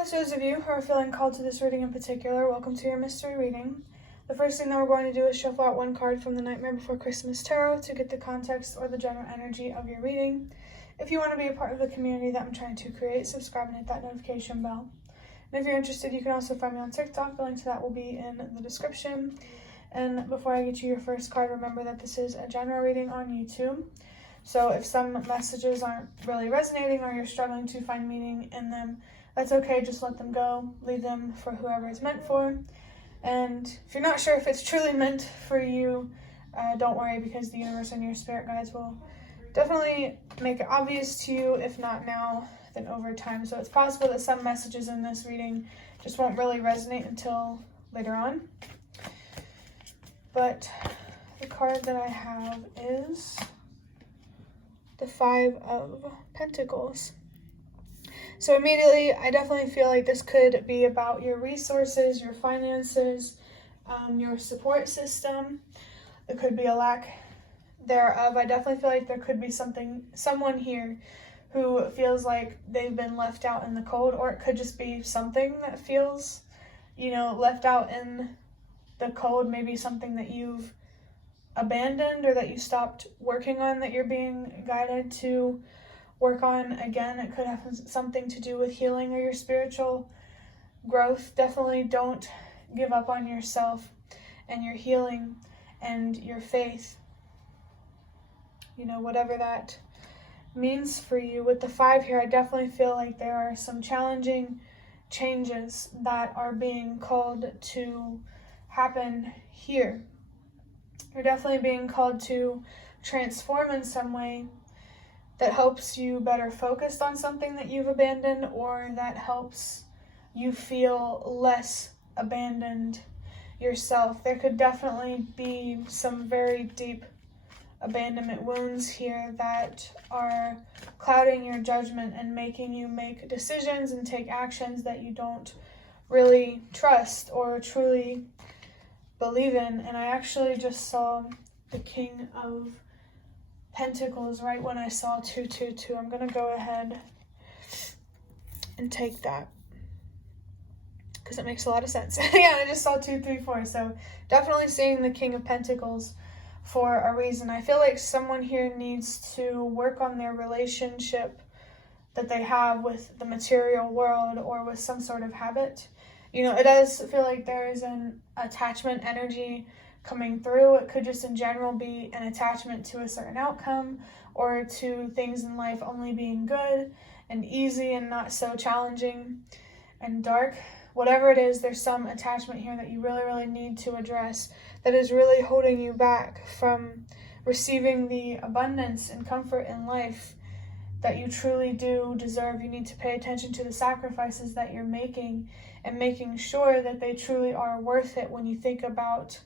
with those of you who are feeling called to this reading in particular, welcome to your mystery reading. The first thing that we're going to do is shuffle out one card from the Nightmare Before Christmas Tarot to get the context or the general energy of your reading. If you want to be a part of the community that I'm trying to create, subscribe and hit that notification bell. And if you're interested, you can also find me on TikTok. The link to that will be in the description. And before I get you your first card, remember that this is a general reading on YouTube. So if some messages aren't really resonating or you're struggling to find meaning in them, that's okay. Just let them go. Leave them for whoever it's meant for. And if you're not sure if it's truly meant for you, don't worry, because the universe and your spirit guides will definitely make it obvious to you, if not now, then over time. So it's possible that some messages in this reading just won't really resonate until later on. But the card that I have is the Five of Pentacles. So immediately, I definitely feel like this could be about your resources, your finances, your support system. It could be a lack thereof. I definitely feel like there could be someone here who feels like they've been left out in the cold, or it could just be something that feels, left out in the cold. Maybe something that you've abandoned or that you stopped working on, that you're being guided to work on again. It could have something to do with healing or your spiritual growth. Definitely don't give up on yourself and your healing and your faith, whatever that means for you. With the Five here, I definitely feel like there are some challenging changes that are being called to happen here. You're definitely being called to transform in some way that helps you better focus on something that you've abandoned, or that helps you feel less abandoned yourself. There could definitely be some very deep abandonment wounds here that are clouding your judgment and making you make decisions and take actions that you don't really trust or truly believe in. And I actually just saw the King of Pentacles right when I saw 222. I'm going to go ahead and take that because it makes a lot of sense. Yeah, I just saw 234. So definitely seeing the King of Pentacles for a reason. I feel like someone here needs to work on their relationship that they have with the material world or with some sort of habit. It does feel like there is an attachment energy coming through. It could just in general be an attachment to a certain outcome or to things in life only being good and easy and not so challenging and dark. Whatever it is, there's some attachment here that you really, really need to address that is really holding you back from receiving the abundance and comfort in life that you truly do deserve. You need to pay attention to the sacrifices that you're making and making sure that they truly are worth it when you think about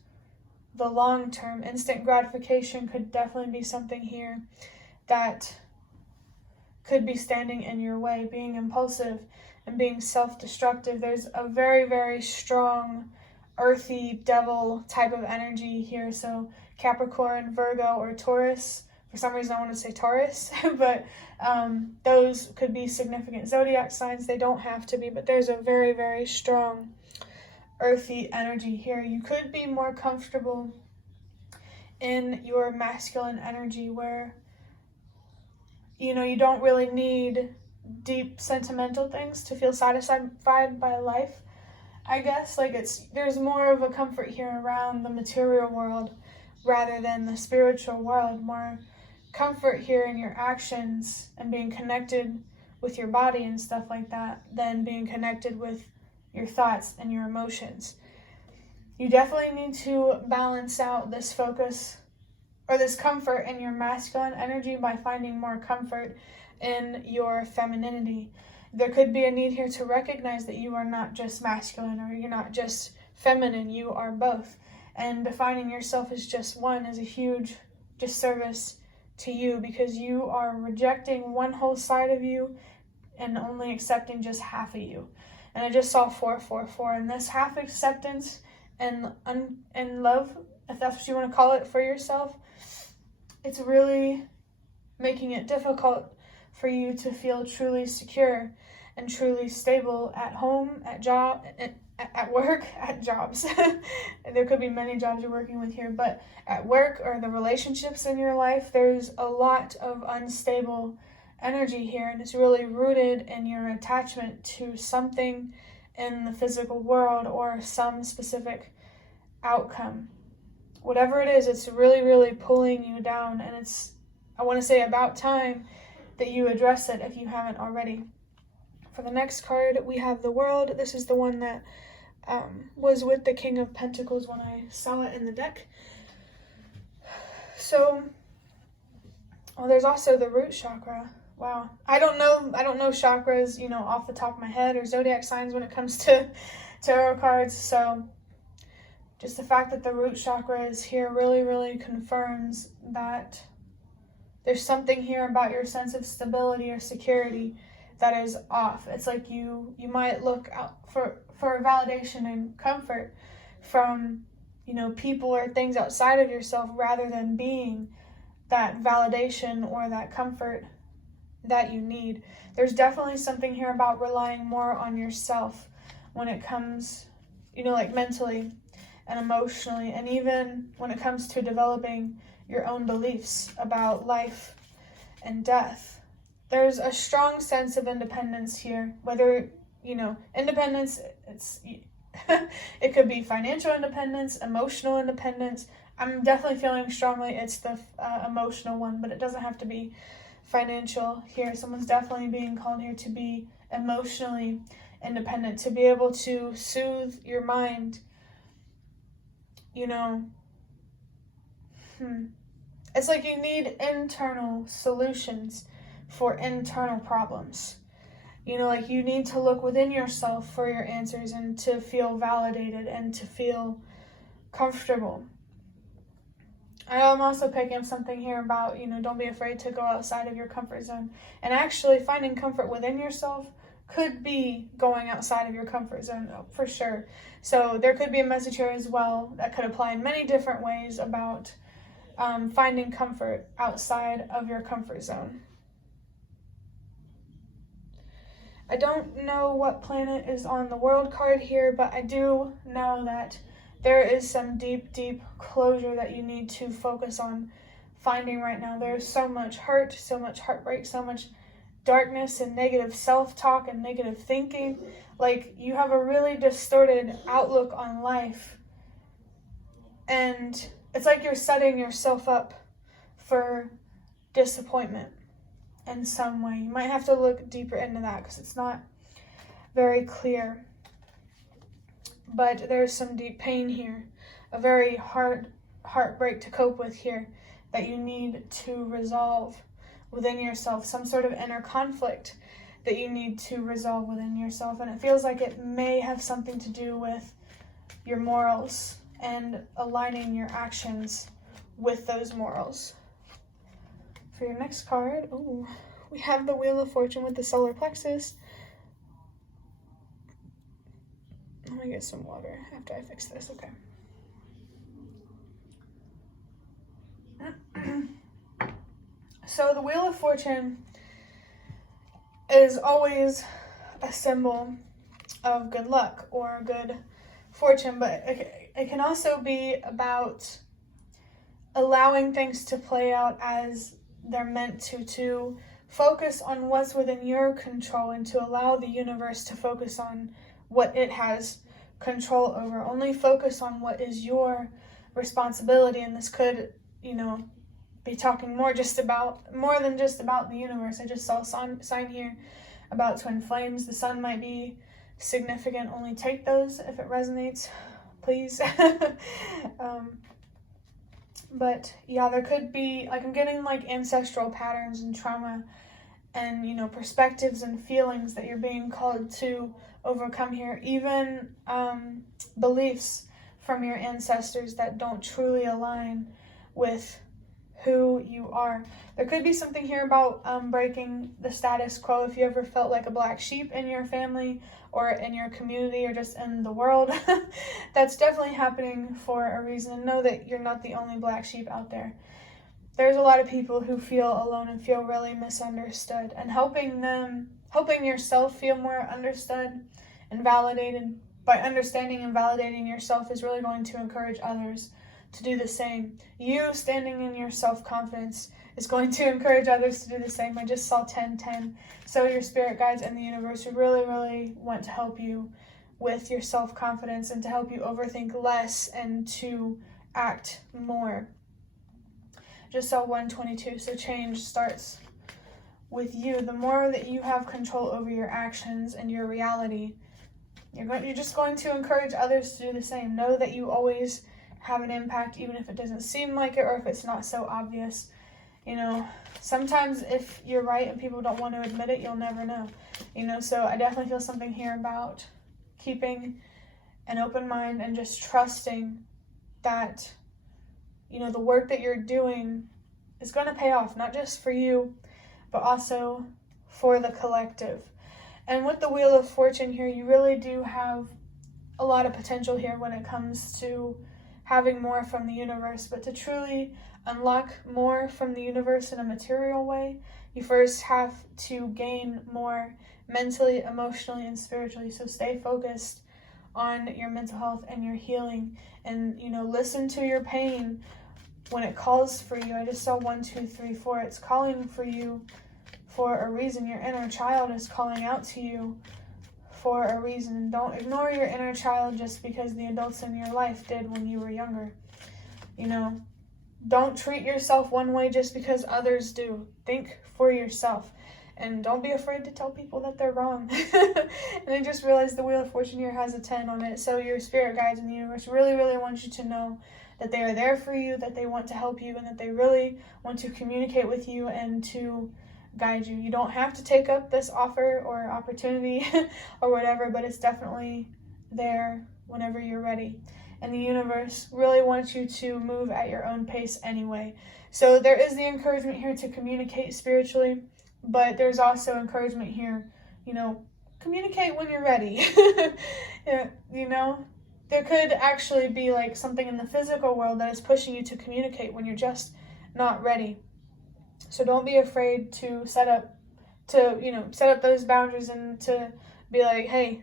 the long term. Instant gratification could definitely be something here that could be standing in your way. Being impulsive and being self-destructive. There's a very, very strong earthy devil type of energy here. So Capricorn, Virgo, or Taurus. For some reason I want to say Taurus, but those could be significant zodiac signs. They don't have to be, but there's a very, very strong earthy energy here. You could be more comfortable in your masculine energy where, you don't really need deep sentimental things to feel satisfied by life. I guess there's more of a comfort here around the material world rather than the spiritual world. More comfort here in your actions and being connected with your body and stuff like that than being connected with your thoughts and your emotions. You definitely need to balance out this focus or this comfort in your masculine energy by finding more comfort in your femininity. There could be a need here to recognize that you are not just masculine or you're not just feminine, you are both. And defining yourself as just one is a huge disservice to you because you are rejecting one whole side of you and only accepting just half of you. And I just saw 444, and this half acceptance and love, if that's what you want to call it, for yourself, it's really making it difficult for you to feel truly secure and truly stable at home, at work, at jobs. There could be many jobs you're working with here, but at work or the relationships in your life, there's a lot of unstable energy here, and it's really rooted in your attachment to something in the physical world or some specific outcome. Whatever it is, it's really, really pulling you down, and it's, I want to say, about time that you address it if you haven't already. For the next card, we have the World. This is the one that was with the King of Pentacles when I saw it in the deck. So, there's also the root chakra. Wow. I don't know chakras, off the top of my head, or zodiac signs when it comes to tarot cards. So just the fact that the root chakra is here really, really confirms that there's something here about your sense of stability or security that is off. It's like you might look out for validation and comfort from, people or things outside of yourself, rather than being that validation or that comfort that you need. There's definitely something here about relying more on yourself when it comes, like mentally and emotionally, and even when it comes to developing your own beliefs about life and death. There's a strong sense of independence here, whether, independence, it could be financial independence, emotional independence. I'm definitely feeling strongly it's the emotional one, but it doesn't have to be financial here. Someone's definitely being called here to be emotionally independent, to be able to soothe your mind. It's like you need internal solutions for internal problems. Like you need to look within yourself for your answers and to feel validated and to feel comfortable. I'm also picking up something here about, don't be afraid to go outside of your comfort zone. And actually finding comfort within yourself could be going outside of your comfort zone, for sure. So there could be a message here as well that could apply in many different ways about finding comfort outside of your comfort zone. I don't know what planet is on the World card here, but I do know that there is some deep, deep closure that you need to focus on finding right now. There's so much hurt, so much heartbreak, so much darkness and negative self-talk and negative thinking. Like, you have a really distorted outlook on life. And it's like you're setting yourself up for disappointment in some way. You might have to look deeper into that because it's not very clear. But there's some deep pain here, a very hard heartbreak to cope with here that you need to resolve within yourself, some sort of inner conflict that you need to resolve within yourself. And it feels like it may have something to do with your morals and aligning your actions with those morals. For your next card, we have the Wheel of Fortune with the solar plexus. Let me get some water after I fix this, okay. So the Wheel of Fortune is always a symbol of good luck or good fortune, but it can also be about allowing things to play out as they're meant to focus on what's within your control and to allow the universe to focus on what it has control over. Only focus on what is your responsibility, and this could, be talking more than just about the universe. I just saw a sign here about twin flames. The sun might be significant. Only take those if it resonates, please. But yeah, there could be, like, I'm getting like ancestral patterns and trauma and, perspectives and feelings that you're being called to overcome here. Even beliefs from your ancestors that don't truly align with who you are. There could be something here about breaking the status quo. If you ever felt like a black sheep in your family or in your community or just in the world, that's definitely happening for a reason. And know that you're not the only black sheep out there. There's a lot of people who feel alone and feel really misunderstood, and helping helping yourself feel more understood and validated. By understanding and validating yourself is really going to encourage others to do the same. You standing in your self-confidence is going to encourage others to do the same. I just saw 10:10. So your spirit guides and the universe really, really want to help you with your self-confidence and to help you overthink less and to act more. Just saw 122. So change starts with you. The more that you have control over your actions and your reality, you're just going to encourage others to do the same. Know that you always have an impact, even if it doesn't seem like it or if it's not so obvious. You know, sometimes if you're right and people don't want to admit it, you'll never know. You know, so I definitely feel something here about keeping an open mind and just trusting that, you know, the work that you're doing is going to pay off, not just for you, but also for the collective. And with the Wheel of Fortune here, you really do have a lot of potential here when it comes to having more from the universe. But to truly unlock more from the universe in a material way, you first have to gain more mentally, emotionally, and spiritually. So stay focused on your mental health and your healing, and, you know, listen to your pain when it calls for you. I just saw 1, 2, 3, 4. It's calling for you for a reason. Your inner child is calling out to you for a reason. Don't ignore your inner child just because the adults in your life did when you were younger. You know, don't treat yourself one way just because others do. Think for yourself. And don't be afraid to tell people that they're wrong. And I just realized the Wheel of Fortune here has a 10 on it. So your spirit guides in the universe really, really want you to know that they are there for you, that they want to help you, and that they really want to communicate with you and to guide you. You don't have to take up this offer or opportunity or whatever, but it's definitely there whenever you're ready. And the universe really wants you to move at your own pace anyway. So there is the encouragement here to communicate spiritually, but there's also encouragement here, you know, communicate when you're ready. You know, there could actually be like something in the physical world that is pushing you to communicate when you're just not ready. So don't be afraid to set up those boundaries and to be like, hey,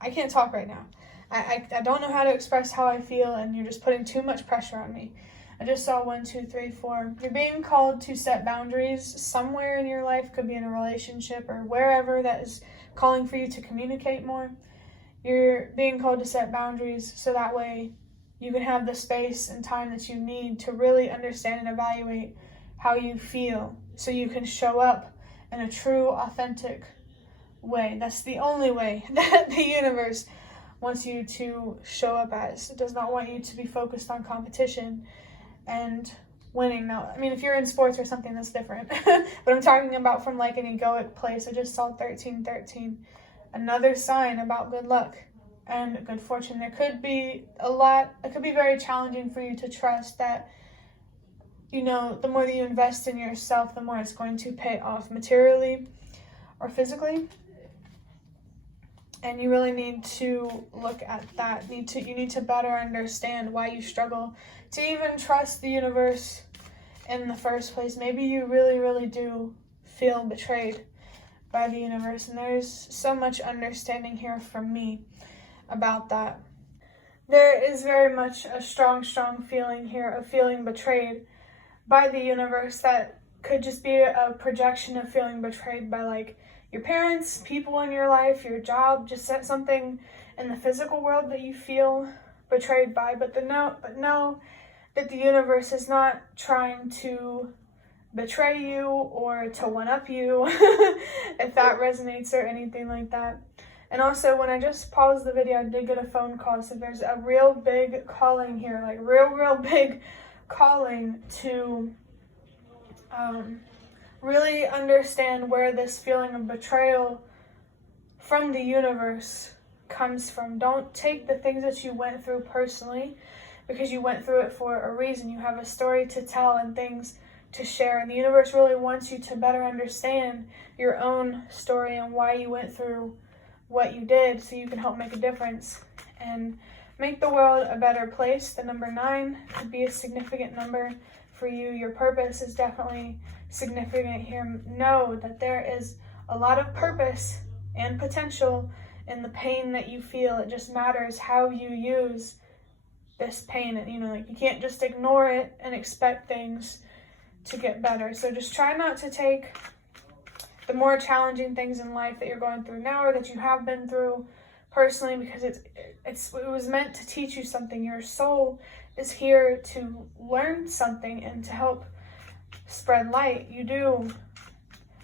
I can't talk right now. I don't know how to express how I feel, and you're just putting too much pressure on me. I just saw 1, 2, 3, 4. You're being called to set boundaries somewhere in your life, could be in a relationship or wherever that is calling for you to communicate more. You're being called to set boundaries so that way you can have the space and time that you need to really understand and evaluate how you feel, so you can show up in a true, authentic way. That's the only way that the universe wants you to show up as. It does not want you to be focused on competition and winning. Now, I mean, if you're in sports or something, that's different. But I'm talking about from like an egoic place. I just saw 1313. Another sign about good luck and good fortune. There could be it could be very challenging for you to trust that, you know, the more that you invest in yourself, the more it's going to pay off materially or physically. And you really need to look at that. You need to better understand why you struggle to even trust the universe in the first place. Maybe you really, really do feel betrayed by the universe. And there's so much understanding here from me about that. There is very much a strong, strong feeling here of feeling betrayed by the universe that could just be a projection of feeling betrayed by like your parents, people in your life, your job, just something in the physical world that you feel betrayed by. But know that the universe is not trying to betray you or to one-up you, if that resonates or anything like that. And also, when I just paused the video, I did get a phone call, so there's a real big calling here, like real big calling to really understand where this feeling of betrayal from the universe comes from. Don't take the things that you went through personally, because you went through it for a reason. You have a story to tell and things to share, and the universe really wants you to better understand your own story and why you went through what you did, so you can help make a difference and make the world a better place. The number 9 could be a significant number for you. Your purpose is definitely significant here. Know that there is a lot of purpose and potential in the pain that you feel. It just matters how you use this pain. And, like, you can't just ignore it and expect things to get better. So just try not to take the more challenging things in life that you're going through now or that you have been through personally, because it was meant to teach you something. Your soul is here to learn something and to help spread light. You do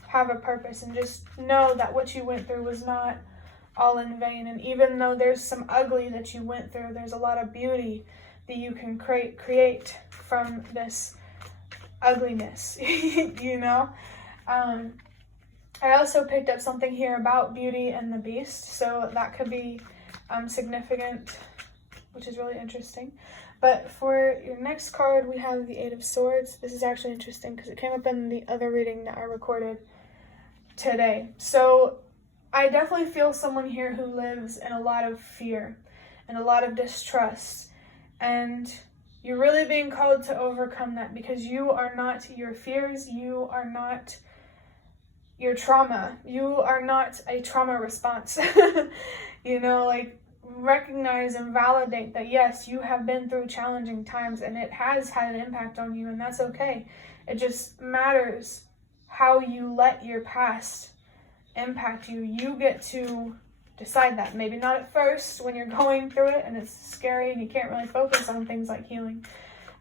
have a purpose, and just know that what you went through was not all in vain. And even though there's some ugly that you went through, there's a lot of beauty that you can create from this ugliness. I also picked up something here about Beauty and the Beast, so that could be significant, which is really interesting. But for your next card, we have the Eight of Swords. This is actually interesting because it came up in the other reading that I recorded today. So I definitely feel someone here who lives in a lot of fear and a lot of distrust, and you're really being called to overcome that, because you are not your fears, you are not your trauma, you are not a trauma response. Recognize and validate that yes, you have been through challenging times and it has had an impact on you, and that's okay. It just matters how you let your past impact you. You get to decide that. Maybe not at first when you're going through it and it's scary and you can't really focus on things like healing,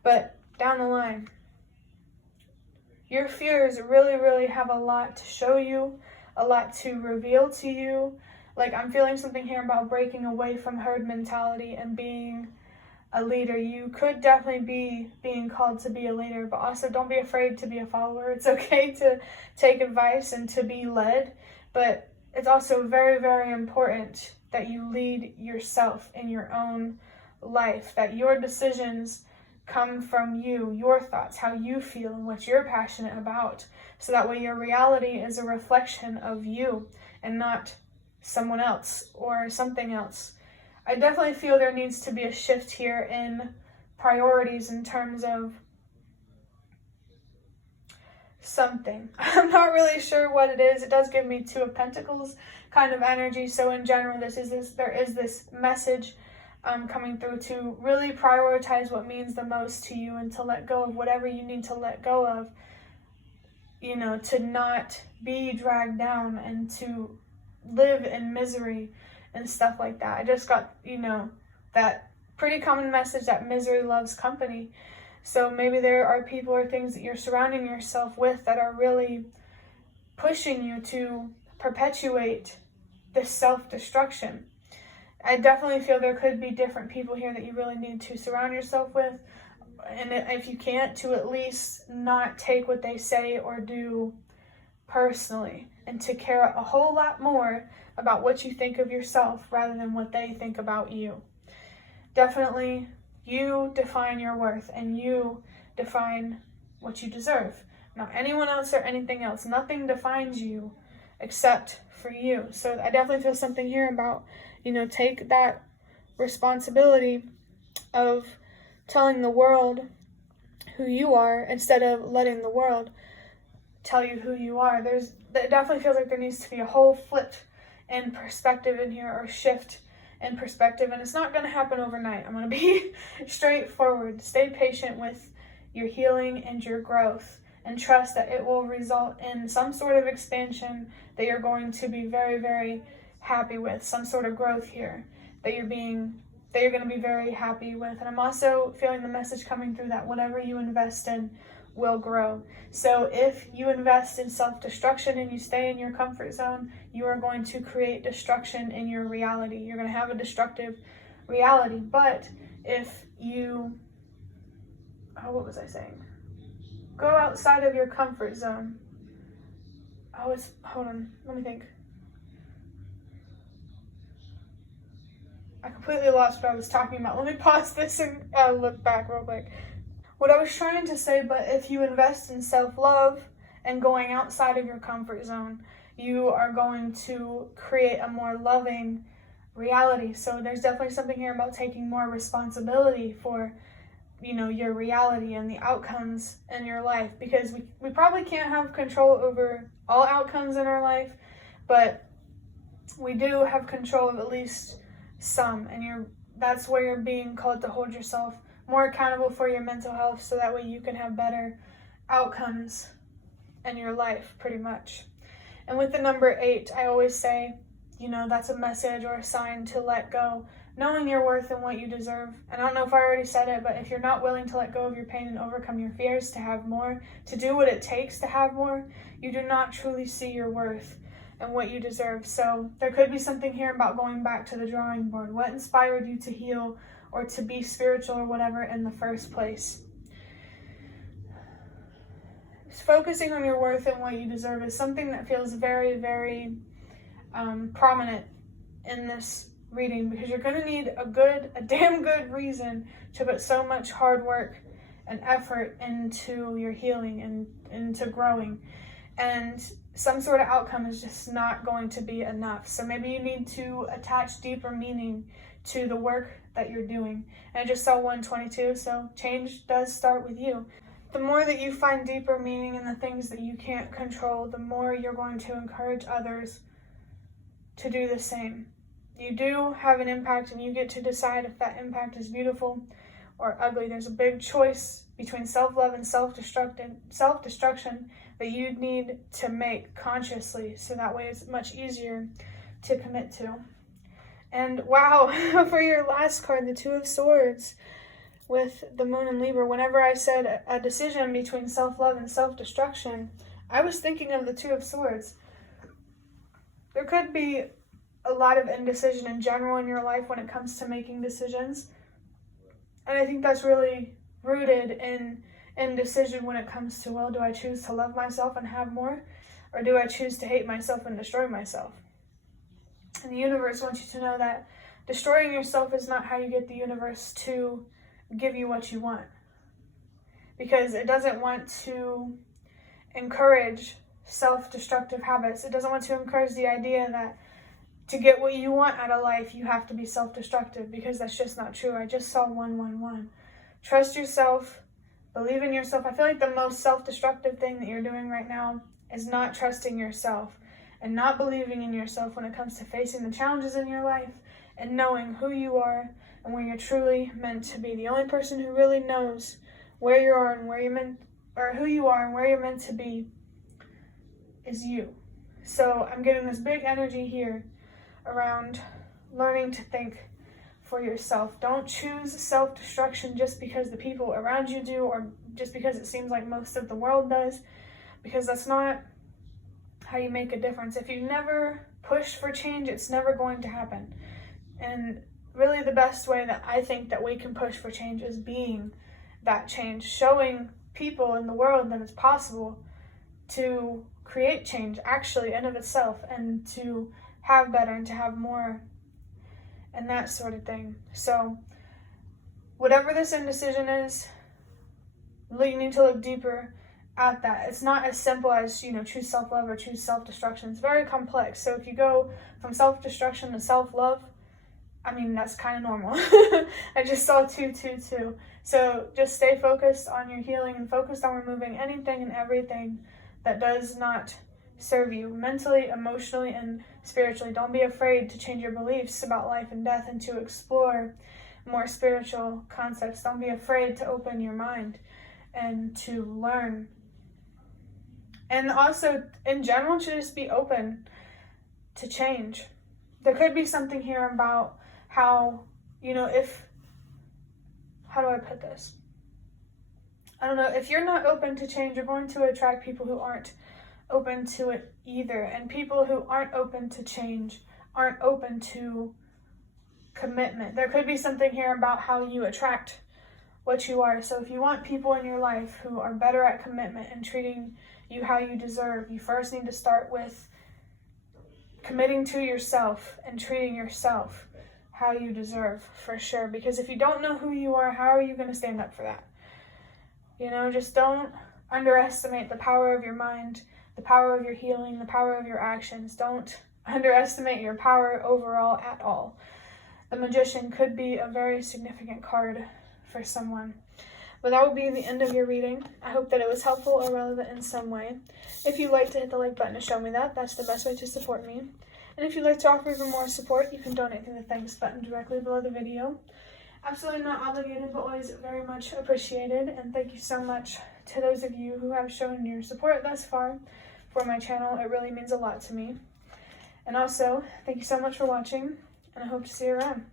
but down the line, your fears really, really have a lot to show you, a lot to reveal to you. Like, I'm feeling something here about breaking away from herd mentality and being a leader. You could definitely be being called to be a leader, but also don't be afraid to be a follower. It's okay to take advice and to be led, but it's also very, very important that you lead yourself in your own life, that your decisions come from you, your thoughts, how you feel, and what you're passionate about, so that way your reality is a reflection of you and not someone else or something else. I definitely feel there needs to be a shift here in priorities in terms of something. I'm not really sure what it is. It does give me Two of Pentacles kind of energy. So in general, there is this message coming through to really prioritize what means the most to you and to let go of whatever you need to let go of, to not be dragged down and to live in misery and stuff like that. I just got, that pretty common message that misery loves company. So maybe there are people or things that you're surrounding yourself with that are really pushing you to perpetuate this self-destruction. I definitely feel there could be different people here that you really need to surround yourself with. And if you can't, to at least not take what they say or do personally, and to care a whole lot more about what you think of yourself rather than what they think about you. Definitely, you define your worth and you define what you deserve. Not anyone else or anything else. Nothing defines you except for you. So I definitely feel something here about, take that responsibility of telling the world who you are instead of letting the world tell you who you are. It definitely feels like there needs to be a whole flip in perspective in here, or shift in perspective, and it's not going to happen overnight. I'm going to be straightforward. Stay patient with your healing and your growth, and trust that it will result in some sort of expansion that you're going to be very, very happy with, some sort of growth here that you're going to be very happy with. And I'm also feeling the message coming through that whatever you invest in will grow. So if you invest in self-destruction and you stay in your comfort zone, you are going to create destruction in your reality. You're going to have a destructive reality. But if you, what was I saying? Go outside of your comfort zone. Hold on, let me think. I completely lost what I was talking about. Let me pause this and look back real quick. What I was trying to say, but if you invest in self-love and going outside of your comfort zone, you are going to create a more loving reality. So there's definitely something here about taking more responsibility for, your reality and the outcomes in your life, because we probably can't have control over all outcomes in our life, but we do have control of at least some, and that's where you're being called to hold yourself more accountable for your mental health, so that way you can have better outcomes in your life, pretty much. And with the number 8, I always say, that's a message or a sign to let go, knowing your worth and what you deserve. And I don't know if I already said it, but if you're not willing to let go of your pain and overcome your fears to have more, to do what it takes to have more, you do not truly see your worth and what you deserve. So there could be something here about going back to the drawing board. What inspired you to heal or to be spiritual or whatever in the first place? Focusing on your worth and what you deserve is something that feels very, very prominent in this reading, because you're going to need a damn good reason to put so much hard work and effort into your healing and into growing. And some sort of outcome is just not going to be enough. So maybe you need to attach deeper meaning to the work that you're doing. And I just saw 122, so change does start with you. The more that you find deeper meaning in the things that you can't control, the more you're going to encourage others to do the same. You do have an impact, and you get to decide if that impact is beautiful or ugly. There's a big choice between self-love and self-destruction that you need to make consciously, so that way it's much easier to commit to. And wow, for your last card, the 2 of Swords, with the Moon in Libra, whenever I said a decision between self-love and self-destruction, I was thinking of the 2 of Swords. There could be a lot of indecision in general in your life when it comes to making decisions. And I think that's really rooted in indecision when it comes to, well, do I choose to love myself and have more? Or do I choose to hate myself and destroy myself? And the universe wants you to know that destroying yourself is not how you get the universe to give you what you want. Because it doesn't want to encourage self-destructive habits. It doesn't want to encourage the idea that to get what you want out of life, you have to be self-destructive, because that's just not true. I just saw 111. Trust yourself. Believe in yourself. I feel like the most self-destructive thing that you're doing right now is not trusting yourself and not believing in yourself when it comes to facing the challenges in your life and knowing who you are and where you're truly meant to be. The only person who really knows where you are and where you're meant, or who you are and where you're meant to be, is you. So I'm getting this big energy here around learning to think for yourself. Don't choose self-destruction just because the people around you do, or just because it seems like most of the world does, because that's not how you make a difference. If you never push for change, it's never going to happen. And really the best way that I think that we can push for change is being that change, showing people in the world that it's possible to create change actually in of itself, and to have better and to have more and that sort of thing. So whatever this indecision is, you need to look deeper at that. It's not as simple as, choose self-love or choose self-destruction. It's very complex. So if you go from self-destruction to self-love, that's kind of normal. I just saw 222. So just stay focused on your healing and focused on removing anything and everything that does not serve you mentally, emotionally, and spiritually. Don't be afraid to change your beliefs about life and death and to explore more spiritual concepts. Don't be afraid to open your mind and to learn. And also, in general, to just be open to change. There could be something here about how, how do I put this? I don't know, if you're not open to change, you're going to attract people who aren't open to it either. And people who aren't open to change aren't open to commitment. There could be something here about how you attract what you are. So if you want people in your life who are better at commitment and treating you how you deserve, you first need to start with committing to yourself and treating yourself how you deserve, for sure. Because if you don't know who you are, how are you going to stand up for that? Just don't underestimate the power of your mind, the power of your healing, the power of your actions. Don't underestimate your power overall at all. The Magician could be a very significant card for someone. But that will be the end of your reading. I hope that it was helpful or relevant in some way. If you'd like to hit the like button to show me that, that's the best way to support me. And if you'd like to offer even more support, you can donate through the thanks button directly below the video. Absolutely not obligated, but always very much appreciated. And thank you so much to those of you who have shown your support thus far for my channel. It really means a lot to me. And also, thank you so much for watching, and I hope to see you around.